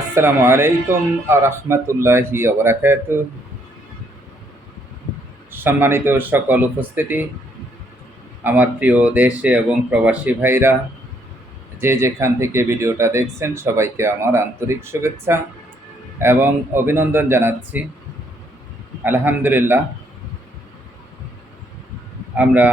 আসসালামু আলাইকুম রাহমাতুল্লাহি ওয়া বারাকাতুহু। সম্মানিত সকল উপস্থিতি, আমার প্রিয় দেশে এবং প্রবাসী ভাইরা, যে যেখান থেকে ভিডিওটা দেখছেন সবাইকে আমার আন্তরিক শুভেচ্ছা এবং অভিনন্দন জানাচ্ছি। আলহামদুলিল্লাহ, আমরা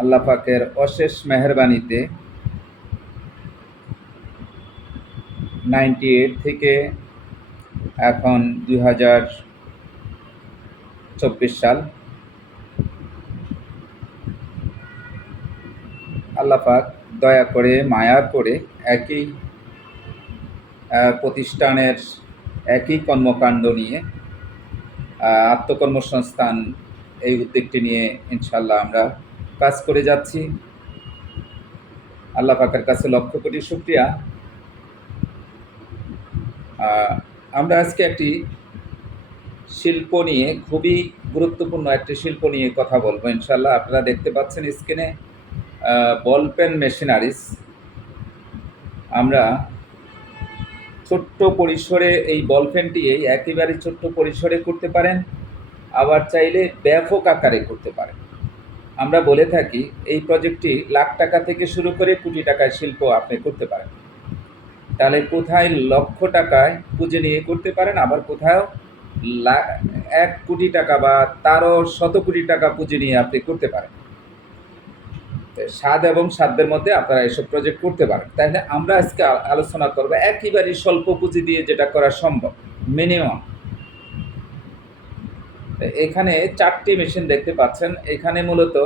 আল্লাহ পাকের অশেষ মেহেরবানিতে 98 থেকে এখন 2024 সাল, আল্লাহ পাক দয়া করে মায়া করে একই প্রতিষ্ঠানের একই কর্মকাণ্ড নিয়ে আত্মকর্মসংস্থান এই উদ্যোগটি নিয়ে ইনশাল্লাহ আমরা কাজ করে যাচ্ছি। আল্লাহ পাকের কাছে লক্ষ কোটি শুকরিয়া। আমরা আজকে একটি শিল্প নিয়ে, খুবই গুরুত্বপূর্ণ একটি শিল্প নিয়ে কথা বলবো ইনশাল্লাহ। আপনারা দেখতে পাচ্ছেন স্ক্রিনে বল পেন মেশিনারিজ। আমরা ছোট্ট পরিসরে এই বল পেনটি একেবারে ছোট্ট পরিসরে করতে পারেন, আবার চাইলে ব্যাপক আকারে করতে পারেন। আমরা বলে থাকি এই প্রজেক্টটি লাখ টাকা থেকে শুরু করে কোটি টাকায় শিল্প আপনি করতে পারেন। তাহলে কোথায় লক্ষ টাকায় পুঁজি নিয়ে করতে পারেন, আবার কোথাও 1 কোটি টাকা বা তারও শত কোটি টাকা পুঁজি নিয়ে আপনি করতে পারেন। স্বাদ এবং সাধ্যের মধ্যে আপনারা এসব প্রজেক্ট করতে পারেন। তাহলে আমরা আজকে আলোচনা করবো একেবারে স্বল্প পুঁজি দিয়ে যেটা করা সম্ভব, মিনিমাম। এখানে 4টি মেশিন দেখতে পাচ্ছেন। এখানে মূলত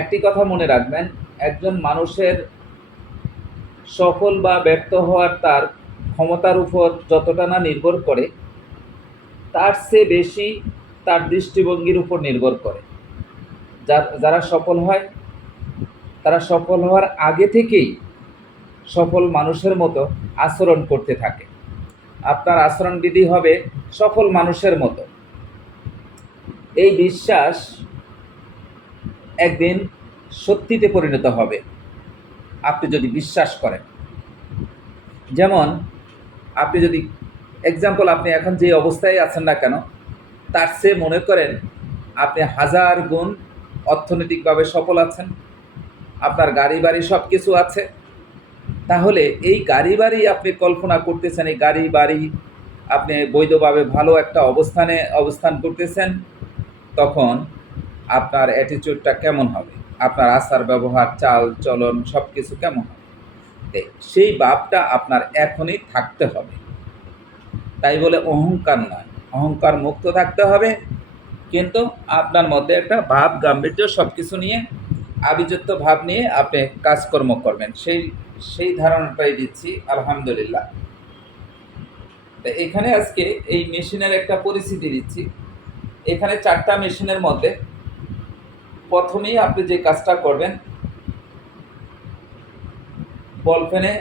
একটি কথা মনে রাখবেন, একজন মানুষের সফল বা ব্যর্থ হওয়ার তার ক্ষমতার উপর যতটা না নির্ভর করে, তার চেয়ে বেশি তার দৃষ্টিভঙ্গির উপর নির্ভর করে। যারা সফল হয় তারা সফল হওয়ার আগে থেকেই সফল মানুষের মতো আচরণ করতে থাকে। আপনার আচরণবিধি হবে সফল মানুষের মতো। এই বিশ্বাস একদিন সত্যিতে পরিণত হবে আপনি যদি বিশ্বাস করেন। যেমন আপনি যদি এক্সাম্পল, আপনি এখন যে অবস্থায় আছেন না কেন, তার চেয়ে মনে করেন আপনি 1000 গুণ অর্থনৈতিকভাবে সফল আছেন, আপনার গাড়ি বাড়ি সব কিছু আছে। তাহলে এই গাড়ি বাড়ি আপনি কল্পনা করতেছেন, এই গাড়ি বাড়ি আপনি বৈধভাবে ভালো একটা অবস্থান করতেছেন, তখন আপনার অ্যাটিটিউডটা কেমন হবে, আপনার আচার ব্যবহার চাল চলন সব কিছু কেমন হবে। সেই ভাবটা আপনার এখনই থাকতে হবে। তাই বলে অহংকার নয়, অহংকার মুক্ত থাকতে হবে, কিন্তু আপনার মধ্যে একটা ভাব গাম্ভীর্য সব কিছু নিয়ে আভিজাত্য ভাব নিয়ে আপনি কাজকর্ম করবেন, সেই ধারণাটাই দিচ্ছি আলহামদুলিল্লাহ। তো এখানে আজকে এই মেশিনের একটা পরিস্থিতি দিচ্ছি। এখানে 4টা মেশিনের মধ্যে প্রথমেই আপনি যে কাজটা করবেন, বল পেনে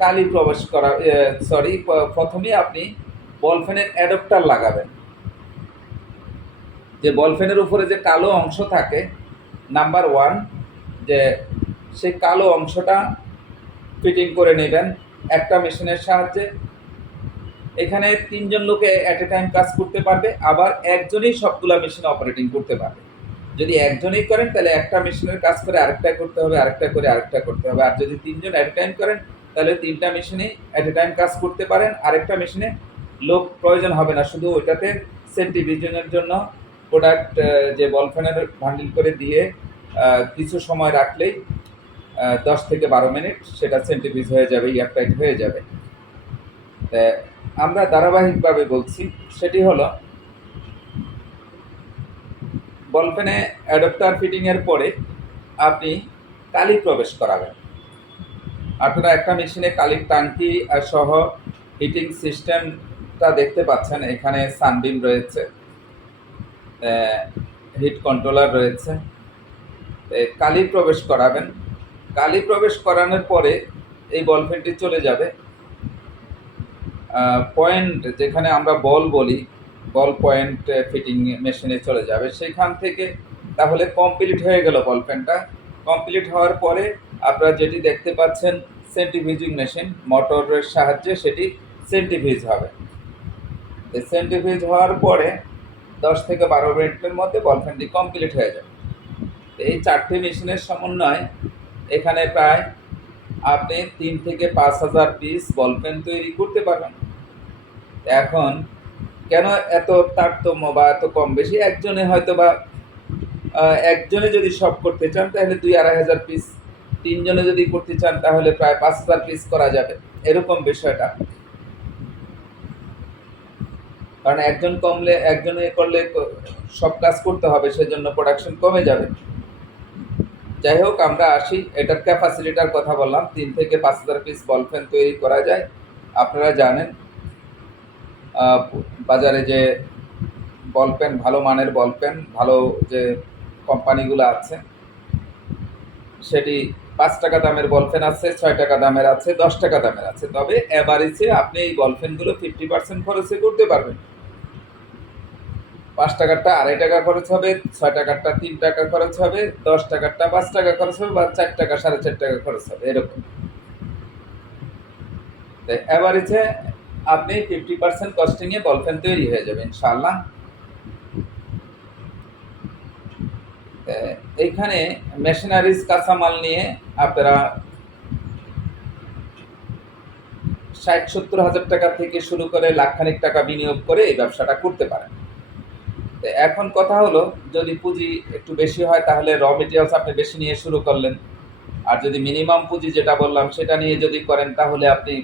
কালি প্রবেশ করা, প্রথমেই আপনি বল পেনের অ্যাডাপ্টার লাগাবেন। যে বল পেনের উপরে যে কালো অংশ থাকে, নাম্বার 1, যে সেই কালো অংশটা ফিটিং করে নেবেন একটা মেশিনের সাহায্যে। এখানে 3জন লোকে অ্যাট এ টাইম কাজ করতে পারবে, আবার একজনই সবগুলা মেশিন অপারেটিং করতে পারবে। যদি একজনই করেন তাহলে একটা মেশিনের কাজ করে আরেকটা করতে হবে, আরেকটা করে আরেকটা করতে হবে। আর যদি 3জন অ্যাট এ টাইম করেন তাহলে 3টা মেশিনে অ্যাট এ টাইম কাজ করতে পারেন, আরেকটা মেশিনে লোক প্রয়োজন হবে না। শুধু ওইটাতে সেন্টিভিশনের জন্য প্রোডাক্ট যে বল পেনের বান্ডিল করে দিয়ে কিছু সময় রাখলেই 10 থেকে 12 মিনিট সেটা সেন্টিভিজ হয়ে যাবে, এয়ারটাইট হয়ে যাবে। আমরা ধারাবাহিকভাবে বলছি, সেটি হলো বল পেনে অ্যাডাপ্টার ফিটিংয়ের পরে আপনি কালি প্রবেশ করাবেন। আপনারা একটা মেশিনে কালির টাঙ্কি সহ হিটিং সিস্টেমটা দেখতে পাচ্ছেন। এখানে সানবিম রয়েছে, হিট কন্ট্রোলার রয়েছে। কালি প্রবেশ করাবেন। কালি প্রবেশ করানোর পরে এই বল পেনটি চলে যাবে পয়েন্ট, যেখানে আমরা বল বলি, বল পয়েন্ট ফিটিং মেশিনে চলে যাবে। সেখান থেকে তাহলে কমপ্লিট হয়ে গেল বল পেনটা। কমপ্লিট হওয়ার পরে আপনারা যেটি দেখতে পাচ্ছেন সেন্ট্রিফিউজিং মেশিন মোটরের সাহায্যে সেটি সেন্ট্রিফিউজ হবে। এই সেন্ট্রিফিউজ হওয়ার পরে 10 থেকে 12 মিনিটের মধ্যে বল পেনটি কমপ্লিট হয়ে যাবে। এই 4টি মেশিনের সমন্বয় এখানে প্রায় আপনি 3 থেকে 5,000 পিস বল পেন তৈরি করতে পারবেন। এখন কেন এত তারতম্য বা এত কম বেশি? একজনে হয়তো বা একজনে যদি সব করতে চান তাহলে 2-2,500 পিস, 3 জনে যদি করতে চান তাহলে প্রায় 5,000 পিস করা যাবে, এরকম বিষয়টা। কারণ একজনে করলে সব কাজ করতে হবে, সেজন্য প্রোডাকশন কমে যাবে। যাই হোক, আমরা আসি, এটার ক্যাপাসিটিটার কথা বললাম। 3 থেকে 5,000 পিস বল পেন তৈরি করা যায়। আপনারা জানেন বাজারে যে বল পেন, ভালো মানের বল পেন, ভালো যে কোম্পানিগুলো আছে, সেটি 5 টাকা দামের বল পেন আছে, 6 টাকা দামের আছে, 10 টাকা দামের আছে। তবে এভারেজে আপনি এই বল পেনগুলো 50% খরচে করতে পারবেন। 5 টাকারটা 2.5 টাকা খরচ হবে, 6 টাকারটা 3 টাকা খরচ হবে, 10 টাকারটা 5 টাকা খরচ হবে, বা 4 টাকা 4.5 টাকা খরচ হবে, এরকম। এভারেজে আপনি 50% কস্টিংয়ে বল পেন তৈরি হয়ে যাবে ইনশাআল্লাহ। এইখানে মেশিনারিজ কাঁচামাল নিয়ে আপনারা 60-70 হাজার টাকা থেকে শুরু করে লাখখানিক টাকা বিনিয়োগ করে এই ব্যবসাটা করতে পারেন। এখন কথা হলো, যদি পুঁজি একটু বেশি হয় তাহলে র মেটেরিয়ালস আপনি বেশি নিয়ে শুরু করলেন, আর যদি মিনিমাম পুঁজি যেটা বললাম সেটা নিয়ে যদি করেন তাহলে আপনি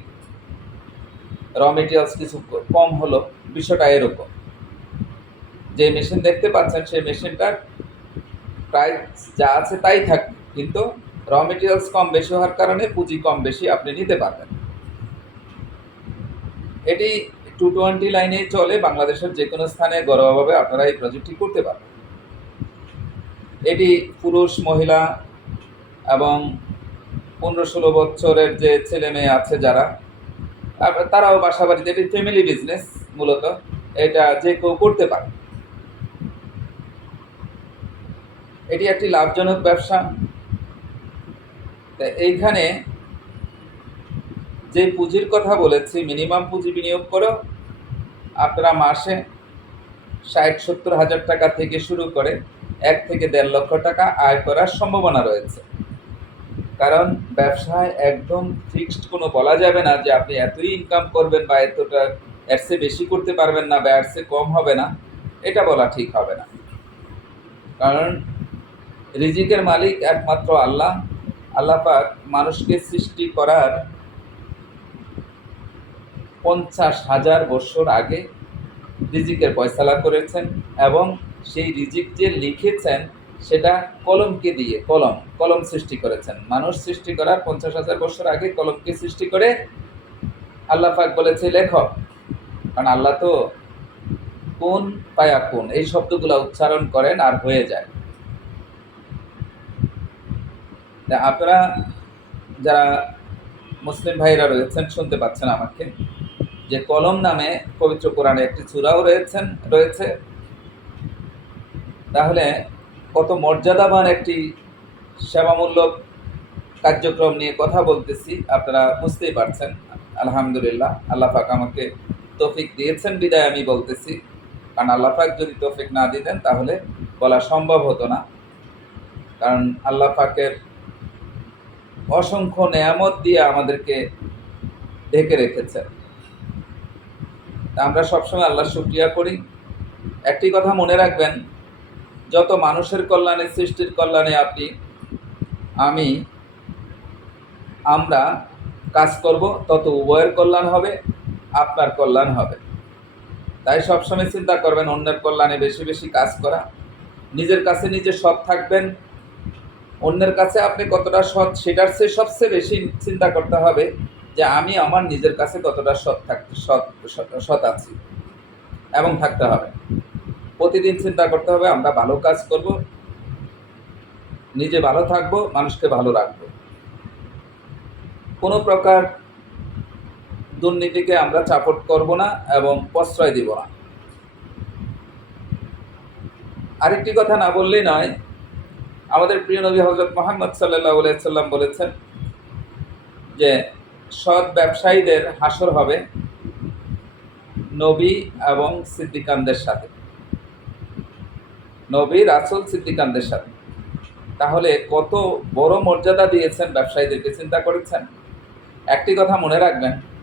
র মেটেরিয়ালস কিছু কম হলো। বিষয়টা এরকম, যে মেশিন দেখতে পাচ্ছেন সেই মেশিনটার প্রাইস যা আছে তাই থাকবে, কিন্তু র মেটেরিয়ালস কম বেশি হওয়ার কারণে পুঁজি কম বেশি আপনি নিতে পারবেন। এটি 220 লাইনেই চলে, বাংলাদেশের যে কোনো স্থানে ঘরোয়াভাবে আপনারা এই প্রজেক্টটি করতে পারবেন। এটি পুরুষ, মহিলা এবং 15-16 বছরের যে ছেলে মেয়ে আছে যারা, তারাও বাসা বাড়িতে, এটি ফ্যামিলি বিজনেস মূলত, এটা যে কেউ করতে পারে। এটি একটি লাভজনক ব্যবসা। এইখানে যে পুঁজির কথা বলেছি, মিনিমাম পুঁজি বিনিয়োগ করো আপনারা মাসে 60-70 হাজার টাকা থেকে শুরু করে 1 থেকে 1.5 লক্ষ টাকা আয় করার সম্ভাবনা রয়েছে। কারণ ব্যবসায় একদম ফিক্সড কোনো বলা যাবে না যে আপনি এতই ইনকাম করবেন বা এতটা, এর চেয়ে বেশি করতে পারবেন না বা এর চেয়ে কম হবে না, এটা বলা ঠিক হবে না। কারণ রিজিকের মালিক একমাত্র আল্লাহ। আল্লাহ পাক মানুষকে সৃষ্টি করার 50,000 বছর আগে রিজিকের ফয়সালা করেছেন, এবং সেই রিজিক যে লিখেছেন সেটা কলমকে দিয়ে, কলম সৃষ্টি করেছেন। মানুষ সৃষ্টি করার 50,000 বছর আগে কলমকে সৃষ্টি করে আল্লাহ পাক বলেছে লেখো। কারণ আল্লাহ তো কুন ফায়াকুন এই শব্দগুলো উচ্চারণ করেন আর হয়ে যায়। আপনারা যারা মুসলিম ভাইরা রয়েছেন শুনতে পাচ্ছেন আমাকে, যে কলম নামে পবিত্র কোরআনে একটি সূরাও রয়েছে। তাহলে কত মর্যাদাবান একটি সেবামূলক কার্যক্রম নিয়ে কথা বলতেছি, আপনারা বুঝতেই পারছেন। আলহামদুলিল্লাহ, আল্লাহ পাক আমাকে তৌফিক দিয়েছেন বিদায় আমি বলতেছি। কারণ আল্লাহ পাক যদি তৌফিক না দিতেন তাহলে বলা সম্ভব হতো না। কারণ আল্লাহ পাকের অসংখ্য নেয়ামত দিয়ে আমাদেরকে ঢেকে রেখেছেন। আমরা সবসময় আল্লাহর শুকরিয়া করি। একটি কথা মনে রাখবেন, যত মানুষের কল্যাণে, সৃষ্টির কল্যাণে আমরা কাজ করব, তত উভয়ের কল্যাণ হবে, আপনার কল্যাণ হবে। তাই সবসময় চিন্তা করবেন অন্যের কল্যাণে বেশি বেশি কাজ করা। নিজের কাছে নিজে সৎ থাকবেন, অন্যের কাছে আপনি কতটা সৎ সেটার চেয়ে সবচেয়ে বেশি চিন্তা করতে হবে যে আমি আমার নিজের কাছে কতটা সৎ আছি, এবং থাকতে হবে। প্রতিদিন চিন্তা করতে হবে আমরা ভালো কাজ করব, নিজে ভালো থাকবো, মানুষকে ভালো রাখবো। কোনো প্রকার দুর্নীতিকে আমরা সাপোর্ট করব না এবং প্রশ্রয় দিব না। আরেকটি কথা না বললেই নয়, আমাদের প্রিয় নবী হযরত মুহাম্মদ সাল্লাল্লাহু আলাইহি সাল্লাম বলেছেন যে সৎ ব্যবসায়ীদের হাসর হবে নবী এবং সিদ্দিকানদের সাথে, নবী, রাসূল, সিদ্দিকানদের সাথে। তাহলে কত বড় মর্যাদা দিয়েছেন ব্যবসায়ীদেরকে, চিন্তা করেছেন? একটি কথা মনে রাখবেন,